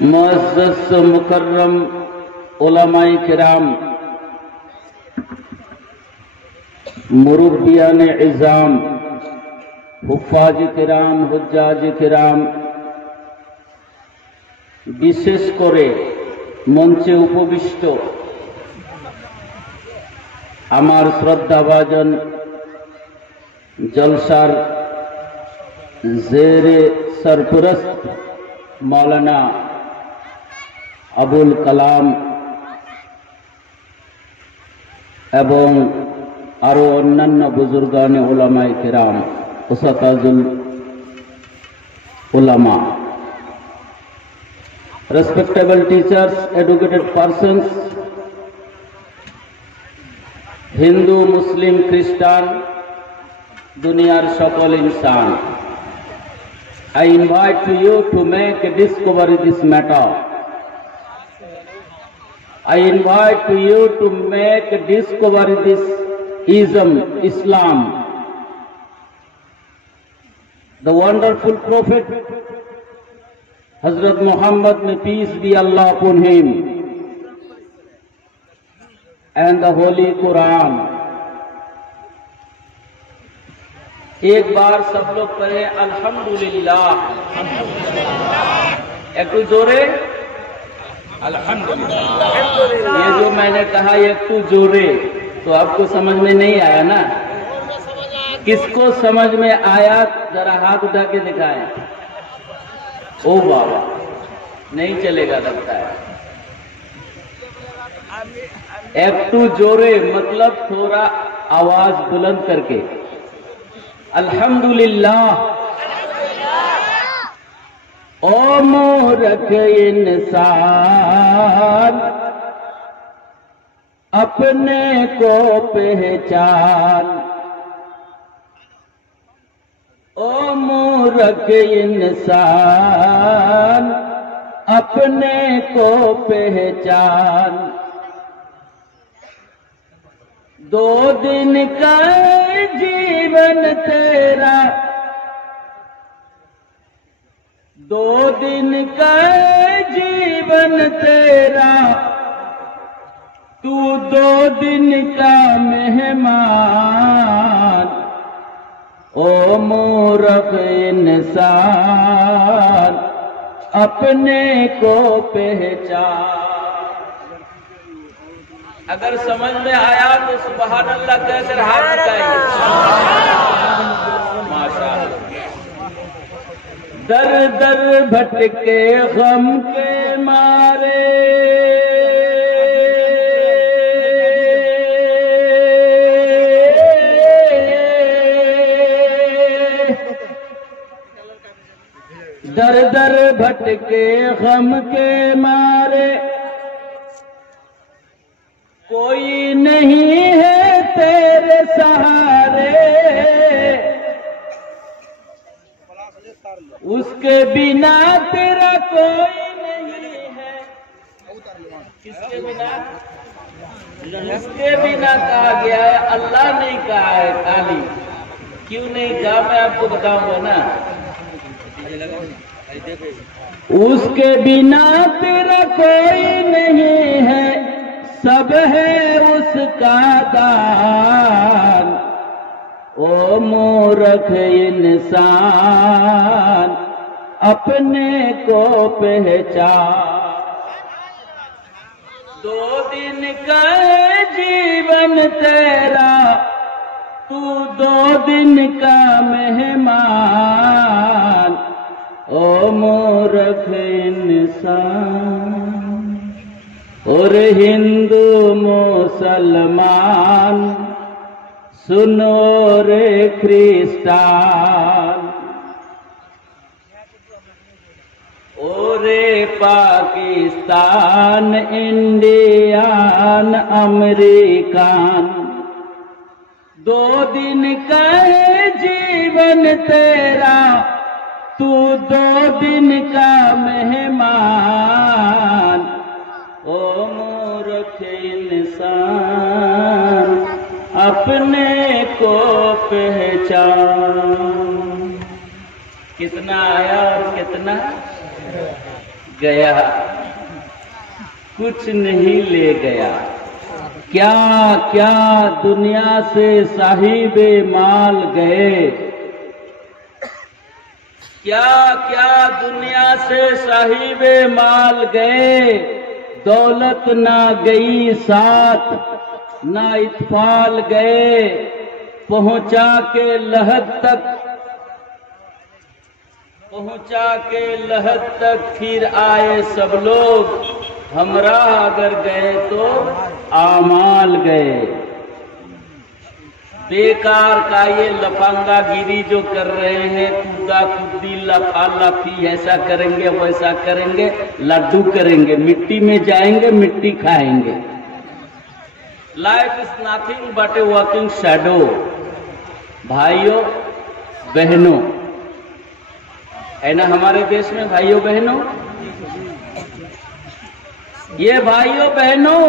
मुअज़्ज़ज़ मुकर्रम उलमाए किराम, मुरब्बियान इज़ाम, हुफ़्फ़ाज़ किराम, हुज्जाज किराम, विशेष करे मंचे उपविष्ट आमार श्रद्धाभाजन जलसार जेरे सरपरस्त मौलाना अबुल कलाम एवं आरो अन्यान्य बुजुर्गान उलमाए किराम, उस्ताजुल उलमा, respectable teachers, educated persons, Hindu मुस्लिम ख्रिस्टान दुनियार सकल इंसान, I invite you to make a discovery this matter. I invite you to make a discovery this Islam. The wonderful Prophet Hazrat Muhammad, may peace be Allah upon him, and the Holy Quran. एक बार सब लोग कहें अल्हम्दुलिल्लाह, एक तो जोरे अल्हम्दुलिल्लाह। ये जो मैंने कहा एक तो जोरे, तो आपको समझ में नहीं आया ना? किसको समझ में आया जरा हाथ उठा के दिखाएं। ओ बाबा, नहीं चलेगा लगता है। एक तो जोरे मतलब थोड़ा आवाज बुलंद करके अल्हम्दुलिल्लाह। ओ मूर्ख इंसान अपने को पहचान, ओ मूर्ख इंसान अपने को पहचान। 2 दिन का जीवन तेरा, 2 दिन का जीवन तेरा, तू 2 दिन का मेहमान। ओ मूर्ख इंसान अपने को पहचान। अगर समझ में आया तो सुभान अल्लाह कहकर हाथ उठाइए। माशाअल्लाह। दर दर भटके गम के मारे, दर दर भटके गम के मारे, कोई नहीं है तेरे सहारे, उसके बिना तेरा कोई नहीं है। किसके बिना? उसके बिना कहा गया है, अल्लाह नहीं कहा है खाली। क्यों नहीं कहा मैं आपको बताऊंगा ना। उसके बिना तेरा कोई नहीं है, सब है उसका दान। ओ मूर्ख इंसान अपने को पहचान। 2 दिन का जीवन तेरा, तू 2 दिन का मेहमान। ओ मूर्ख इंसान। और हिंदू मुसलमान सुनो रे ख्रिस्तान, ओरे पाकिस्तान इंडियन अमेरिकन। 2 दिन का जीवन तेरा, तू 2 दिन का मेहमान। ओ मूर्ख इंसान अपने को पहचान। कितना आया और कितना? गया, कुछ नहीं ले गया। क्या क्या दुनिया से साहिबे माल गए, क्या क्या दुनिया से साहिबे माल गए। दौलत ना गई साथ, ना इत्फाल गए। पहुंचा के लहद तक, पहुंचा के लहद तक फिर आए सब लोग। हमरा अगर गए तो आमाल गए। बेकार का ये लफंगा गिरी जो कर रहे हैं, कूदा कूदी लफा लफी, ऐसा करेंगे वैसा करेंगे, लड्डू करेंगे, मिट्टी में जाएंगे, मिट्टी खाएंगे। Life is nothing but A walking shadow. भाइयों बहनों, है ना हमारे देश में भाइयों बहनों, ये भाइयों बहनों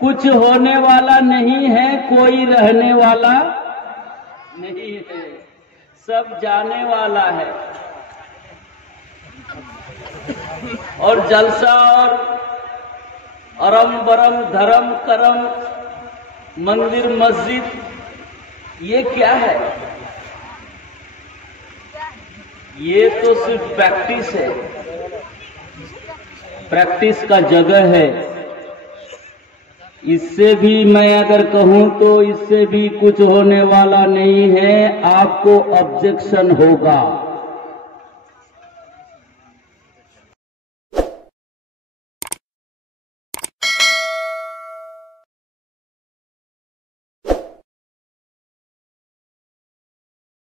कुछ होने वाला नहीं है, कोई रहने वाला नहीं है, सब जाने वाला है। और जलसा और अरम बरम धर्म करम मंदिर मस्जिद, ये क्या है? ये तो सिर्फ प्रैक्टिस है, प्रैक्टिस का जगह है। इससे भी मैं अगर कहूं तो इससे भी कुछ होने वाला नहीं है, आपको ऑब्जेक्शन होगा।